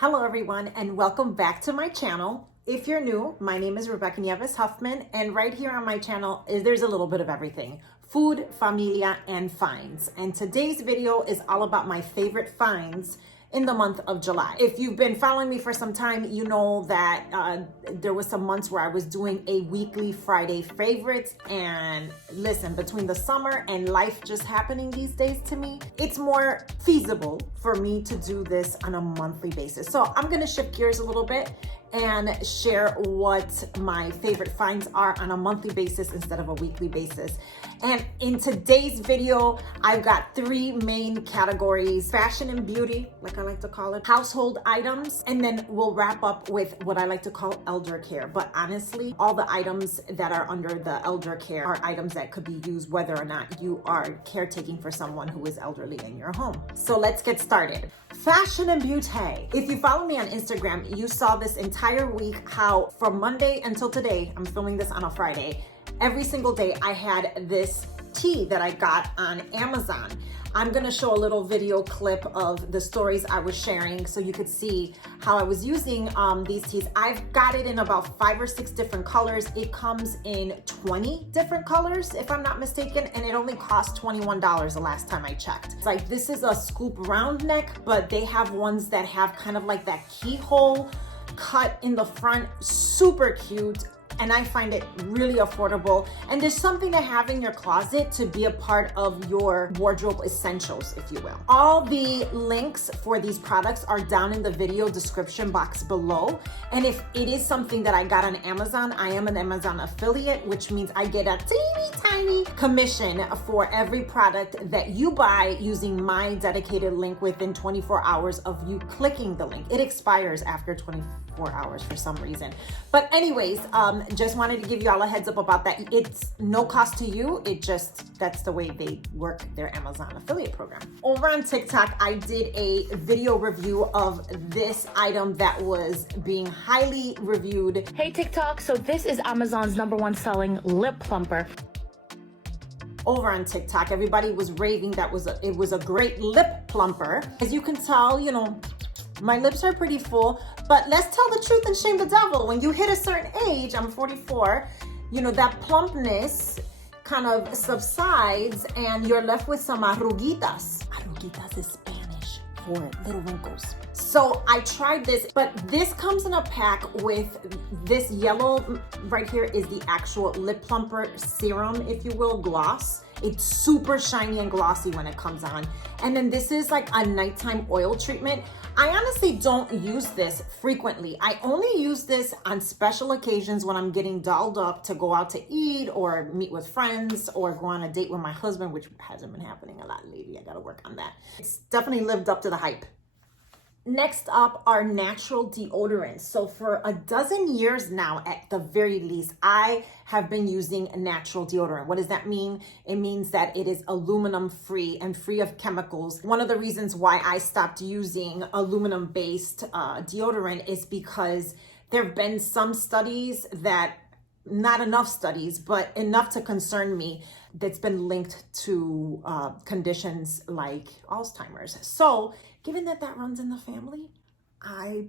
Hello everyone and welcome back to my channel. If you're new, my name is Rebecca Nieves Huffman, and right here on my channel there's a little bit of everything. Food, familia, and finds. And today's video is all about my favorite finds in the month of July. If you've been following me for some time, you know that there was some months where I was doing a weekly Friday favorites, and listen, between the summer and life just happening these days to me, it's more feasible for me to do this on a monthly basis. So I'm gonna shift gears a little bit and share what my favorite finds are on a monthly basis instead of a weekly basis. And in today's video, I've got three main categories: fashion and beauty, like I like to call it, household items, and then we'll wrap up with what I like to call elder care. But honestly, all the items that are under the elder care are items that could be used whether or not you are caretaking for someone who is elderly in your home. So let's get started. Fashion and beauty. If you follow me on Instagram, you saw this entire week how from Monday until today, I'm filming this on a Friday, every single day I had this tea that I got on Amazon. I'm gonna show a little video clip of the stories I was sharing so you could see how I was using these teas. I've got it in about 5 or 6 different colors. It comes in 20 different colors, if I'm not mistaken, and it only cost $21 the last time I checked. It's like, this is a scoop round neck, but they have ones that have kind of like that keyhole cut in the front, super cute. And I find it really affordable. And there's something to have in your closet to be a part of your wardrobe essentials, if you will. All the links for these products are down in the video description box below. And if it is something that I got on Amazon, I am an Amazon affiliate, which means I get a teeny tiny commission for every product that you buy using my dedicated link within 24 hours of you clicking the link. It expires after 24 hours for some reason. But anyways, just wanted to give you all a heads up about that. It's no cost to you. That's the way they work their Amazon affiliate program. Over on TikTok, I did a video review of this item that was being highly reviewed. Hey TikTok, so this is Amazon's #1 selling lip plumper. Over on TikTok, everybody was raving that it was a great lip plumper. As you can tell, you know, my lips are pretty full, but let's tell the truth and shame the devil. When you hit a certain age, I'm 44, you know, that plumpness kind of subsides and you're left with some arruguitas. Arruguitas is Spanish for little wrinkles. So I tried this, but this comes in a pack with this yellow right here is the actual lip plumper serum, if you will, gloss. It's super shiny and glossy when it comes on. And then this is like a nighttime oil treatment. I honestly don't use this frequently. I only use this on special occasions when I'm getting dolled up to go out to eat or meet with friends or go on a date with my husband, which hasn't been happening a lot lately. I gotta work on that. It's definitely lived up to the hype. Next up are natural deodorants. So for a dozen years now, at the very least, I have been using natural deodorant. What does that mean? It means that it is aluminum free and free of chemicals. One of the reasons why I stopped using aluminum based deodorant is because there have been some studies that, not enough studies, but enough to concern me, that's been linked to conditions like Alzheimer's. So given that runs in the family, I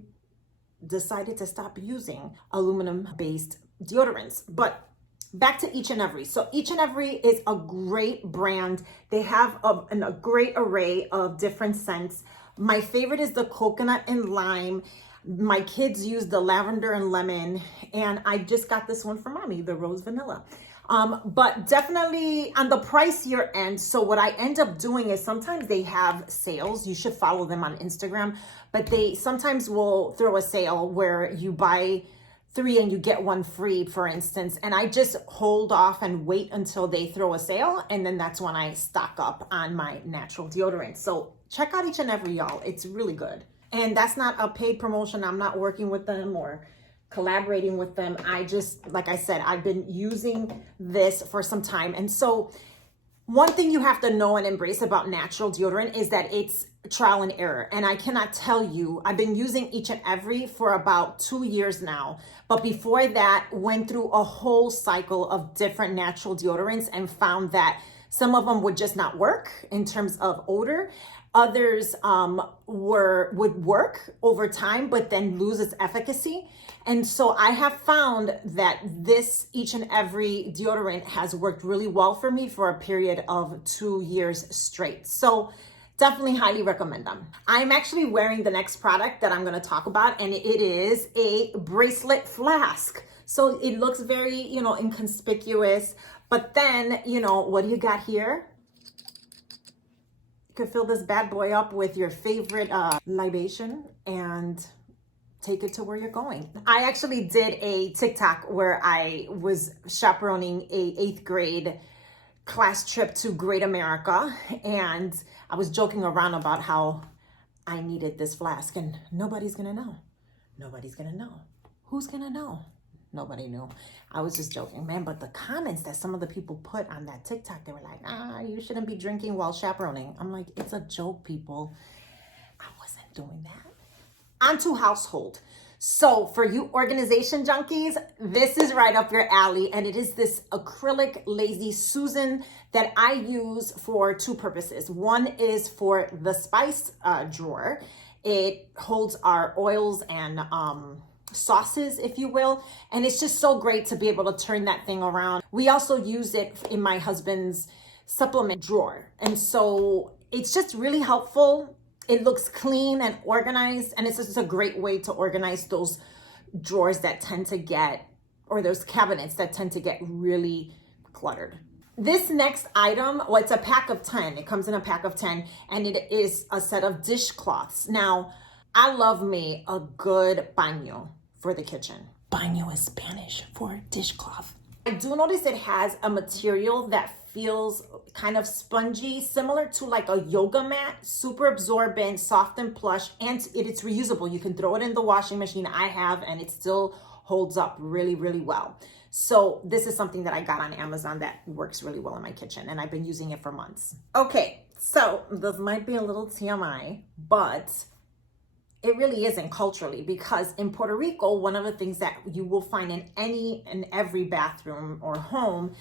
decided to stop using aluminum-based deodorants. But back to Each and Every. So Each and Every is a great brand. They have a great array of different scents. My favorite is the coconut and lime. My kids use the lavender and lemon, and I just got this one for mommy, the rose vanilla. But definitely on the pricier end. So what I end up doing is sometimes they have sales. You should follow them on Instagram, but they sometimes will throw a sale where you buy 3 and you get 1 free, for instance. And I just hold off and wait until they throw a sale. And then that's when I stock up on my natural deodorant. So check out Each and Every, y'all. It's really good. And that's not a paid promotion. I'm not working with them or collaborating with them. I just, like I said, I've been using this for some time. And so one thing you have to know and embrace about natural deodorant is that it's trial and error. And I cannot tell you, I've been using Each and Every for about 2 years now. But before that, went through a whole cycle of different natural deodorants and found that some of them would just not work in terms of odor. Others would work over time, but then lose its efficacy. And so I have found that this each and every deodorant has worked really well for me for a period of 2 years straight. So definitely highly recommend them. I'm actually wearing the next product that I'm going to talk about, and it is a bracelet flask. So it looks very, inconspicuous, but then, what do you got here? You could fill this bad boy up with your favorite libation and take it to where you're going. I actually did a TikTok where I was chaperoning a 8th grade class trip to Great America, and I was joking around about how I needed this flask, and nobody's gonna know. Nobody's gonna know. Who's gonna know? Nobody knew. I was just joking, man. But the comments that some of the people put on that TikTok, they were like, you shouldn't be drinking while chaperoning. I'm like, it's a joke, people. I wasn't doing that. On to household. So for you organization junkies, this is right up your alley. And it is this acrylic Lazy Susan that I use for 2 purposes. One is for the spice drawer. It holds our oils and sauces, if you will, and it's just so great to be able to turn that thing around. We also use it in my husband's supplement drawer, and so it's just really helpful. It looks clean and organized, and it's just a great way to organize those drawers that tend to get, or those cabinets that tend to get really cluttered. This next item, well, it's a pack of 10. It comes in a pack of 10, and it is a set of dishcloths. Now, I love me a good baño for the kitchen. Baño is Spanish for dishcloth. I do notice it has a material that feels kind of spongy, similar to like a yoga mat, super absorbent, soft and plush, and it's reusable. You can throw it in the washing machine. I have, and it still holds up really, really well. So this is something that I got on Amazon that works really well in my kitchen, and I've been using it for months. Okay, so this might be a little TMI, but it really isn't culturally, because in Puerto Rico, one of the things that you will find in any and every bathroom or home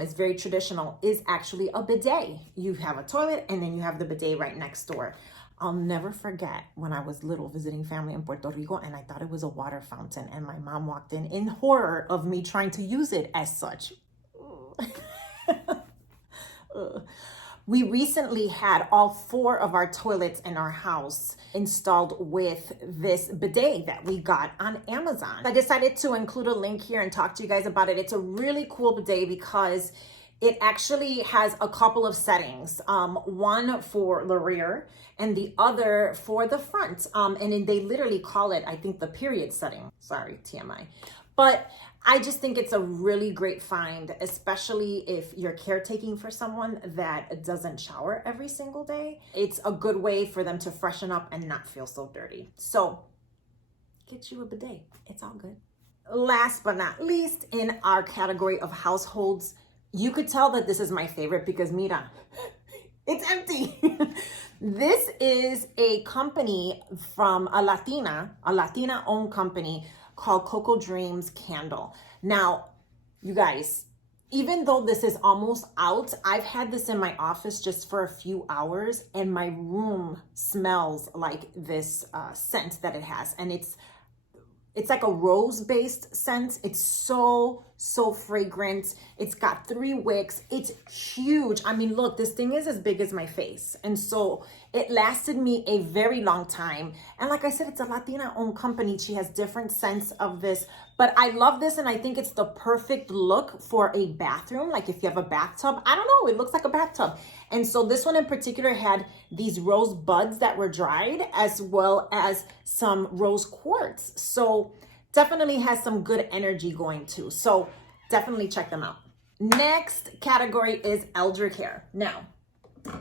is very traditional, is actually a bidet. You have a toilet and then you have the bidet right next door. I'll never forget when I was little visiting family in Puerto Rico, and I thought it was a water fountain, and my mom walked in horror of me trying to use it as such. We recently had all 4 of our toilets in our house installed with this bidet that we got on Amazon. I decided to include a link here and talk to you guys about it. It's a really cool bidet because it actually has a couple of settings, one for the rear and the other for the front. And then they literally call it, I think, the period setting. Sorry, TMI. But I just think it's a really great find, especially if you're caretaking for someone that doesn't shower every single day. It's a good way for them to freshen up and not feel so dirty. So get you a bidet. It's all good. Last but not least, in our category of households, you could tell that this is my favorite because mira, it's empty. This is a company from a Latina-owned company called Coco Dreams Candle. Now, you guys, even though this is almost out, I've had this in my office just for a few hours, and my room smells like this scent that it has. And it's like a rose-based scent. It's so fragrant. It's got 3 wicks. It's huge. I mean, look, this thing is as big as my face. And so it lasted me a very long time. And like I said, it's a Latina-owned company. She has different scents of this. But I love this, and I think it's the perfect look for a bathroom. Like if you have a bathtub, I don't know, it looks like a bathtub. And so this one in particular had these rose buds that were dried, as well as some rose quartz. So definitely has some good energy going too. So definitely check them out. Next category is ElderCare. Now,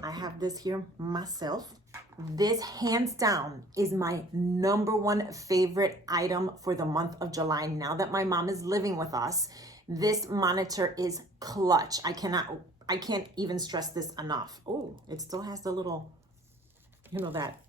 I have this here myself. This hands down is my #1 favorite item for the month of July. Now that my mom is living with us, this monitor is clutch. I can't even stress this enough. Oh, it still has the little, that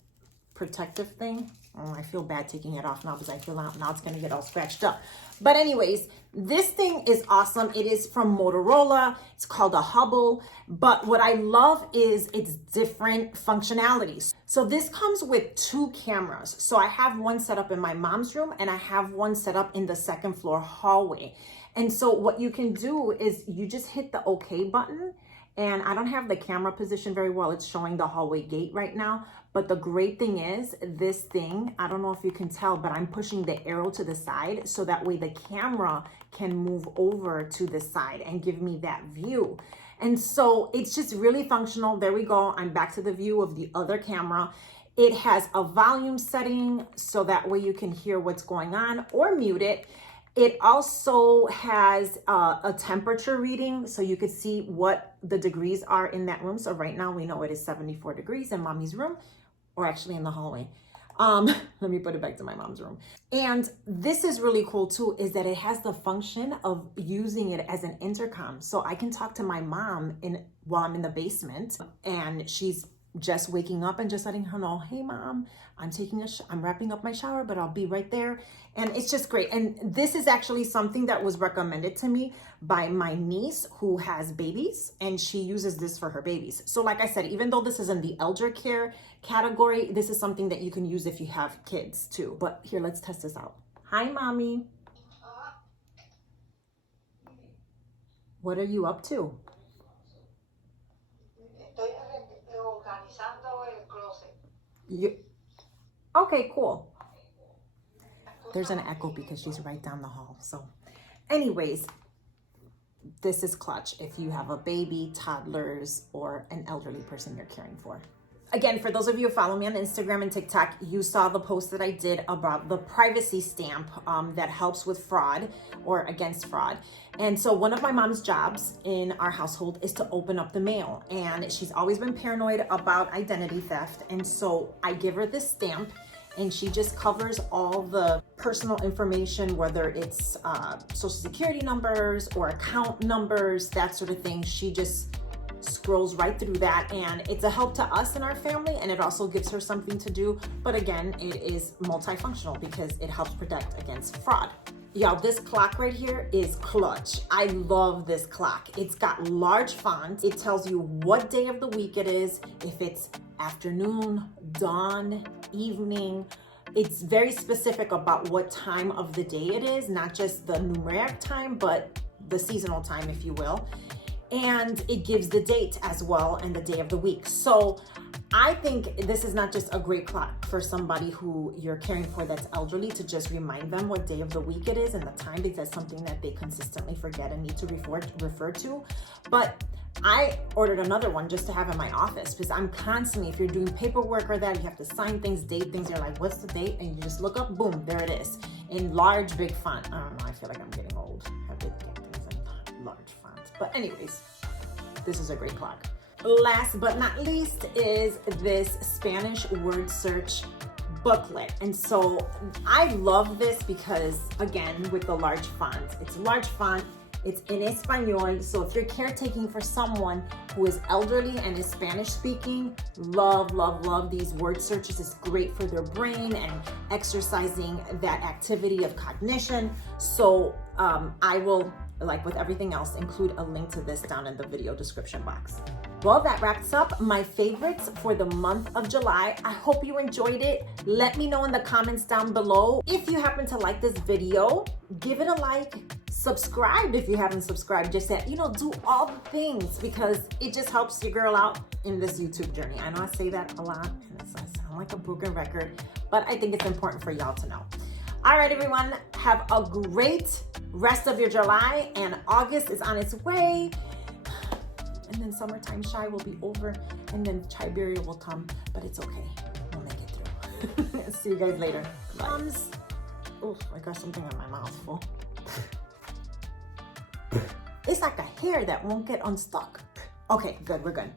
protective thing. Oh, I feel bad taking it off now because I feel now it's gonna get all scratched up. But anyways, this thing is awesome. It is from Motorola. It's called a Hubble. But what I love is its different functionalities. So this comes with 2 cameras. So I have one set up in my mom's room and I have one set up in the 2nd floor hallway. And so what you can do is you just hit the OK button. And I don't have the camera position very well. It's showing the hallway gate right now. But the great thing is this thing, I don't know if you can tell, but I'm pushing the arrow to the side so that way the camera can move over to the side and give me that view. And so it's just really functional. There we go. I'm back to the view of the other camera. It has a volume setting so that way you can hear what's going on or mute it. It also has a temperature reading so you could see what the degrees are in that room. So right now we know it is 74 degrees in mommy's room, or actually in the hallway. Let me put it back to my mom's room. And this is really cool too, is that it has the function of using it as an intercom. So I can talk to my mom while I'm in the basement and she's just waking up and just letting her know, hey mom, I'm wrapping up my shower, but I'll be right there. And it's just great. And this is actually something that was recommended to me by my niece who has babies, and she uses this for her babies. So like I said, even though this is in the elder care category, this is something that you can use if you have kids too. But here, let's test this out. Hi, mommy. What are you up to? Okay, cool. There's an echo because she's right down the hall. So anyways, this is clutch if you have a baby, toddlers, or an elderly person you're caring for. Again, for those of you who follow me on Instagram and TikTok, you saw the post that I did about the privacy stamp that helps with fraud or against fraud. And so one of my mom's jobs in our household is to open up the mail. And she's always been paranoid about identity theft. And so I give her this stamp and she just covers all the personal information, whether it's social security numbers or account numbers, that sort of thing. She just scrolls right through that, and it's a help to us and our family, and it also gives her something to do. But again, it is multifunctional because it helps protect against fraud. Y'all, this clock right here is clutch. I love this clock. It's got large font. It tells you what day of the week it is, if it's afternoon, dawn, evening. It's very specific about what time of the day it is, not just the numeric time, but the seasonal time, if you will. And it gives the date as well and the day of the week. So I think this is not just a great clock for somebody who you're caring for that's elderly to just remind them what day of the week it is and the time, because that's something that they consistently forget and need to refer to. But I ordered another one just to have in my office because I'm constantly, if you're doing paperwork or that, you have to sign things, date things, you're like, what's the date? And you just look up, boom, there it is in large, big font. I don't know, I feel like I'm getting old. I have big things in large font. But anyways, this is a great clock. Last but not least is this Spanish word search booklet. And so I love this because, again, with the large font, it's large font, it's in Espanol. So if you're caretaking for someone who is elderly and is Spanish speaking, love, love, love these word searches. It's great for their brain and exercising that activity of cognition. So I will, like with everything else, include a link to this down in the video description box. Well, that wraps up my favorites for the month of July. I hope you enjoyed it. Let me know in the comments down below. If you happen to like this video, give it a like, subscribe if you haven't subscribed, just that, do all the things because it just helps your girl out in this YouTube journey. I know I say that a lot and I sound like a broken record, but I think it's important for y'all to know. All right, everyone, have a great rest of your July, and August is on its way. And then summertime shy will be over, and then Chiberia will come, but it's okay. We'll make it through. See you guys later. Bye. Oh, I got something in my mouth full. It's like a hair that won't get unstuck. Okay, good, we're good.